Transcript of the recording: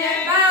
Yeah.